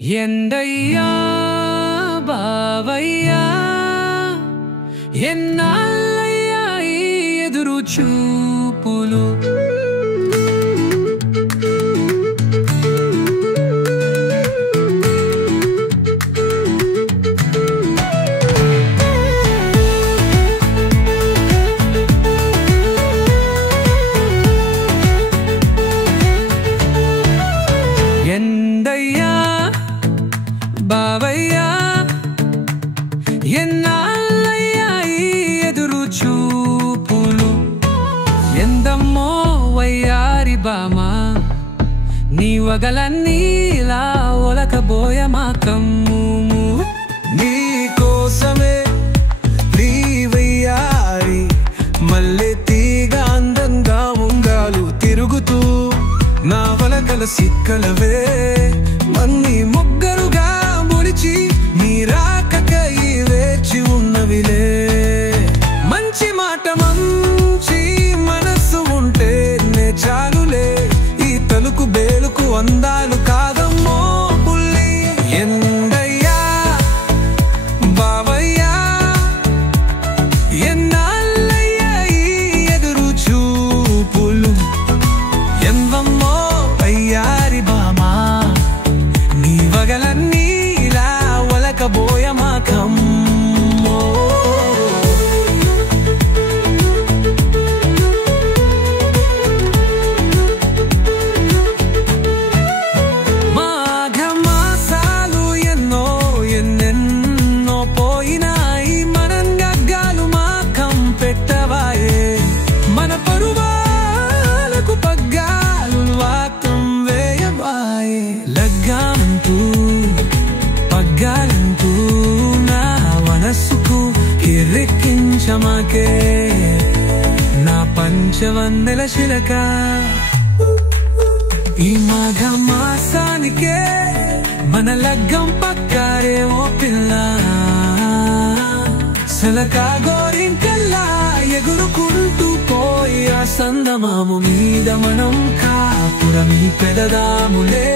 ఎండయ్యా బావయ్యా ఎన్నాళ్ళయ్యా ఈ ఎదురు చూపులు ఎండయ్యా బావయ్యా ఎన్నాళ్ళయ్యా ఈ ఎదురు చూపులు ఎందమ్మో వయ్యారి బామా నీ వగలన్నీలా ఒలకబోయ మా కమ్ము నీ కోసమే వయ్యారి మల్లె తీగ అందంగా ఉంగాలు తిరుగుతూ నా వలకల సిక్కలవే మన్ని ముగ్గరుగా ముడిచి నీ రాకకై వేచి ఉన్నవిలే మంచి మాట మంచి మనస్సు ఉంటే నే చాలులే ఈ తలుకు బేలుకు అందాలు కాదమ్మో పుల్లి ఎండయ్యా బావయ్యా ఎన్నాళ్ళయ్యా ఈ ఎదురు చూపులు ఎందమ్మో వయ్యారి బామా నీ వగలన్నీలా ఒలకబోయ మా కమ్మో మాఘమాసాలు ఎన్నో ఎన్నెన్నో పోయినాయి మనం గగ్గాలు మాకం పెట్టవాయే మన పరువాలకు పగ్గాలు వాతం వేయబాయే లగ్గామంటూ పగ్గాలంటూ నా మనస్సుకు కిర్రెక్కించమాకే నా పంచవన్నెల శిలక ఈ మాఘమాసానికే మన లగ్గం పక్కారే ఓ పిల్ల సలకా గోరింకల్లా ఎగురుకుంటూ పోయి ఆ సందమాము మీద మనం కాపురమి పెదదాములే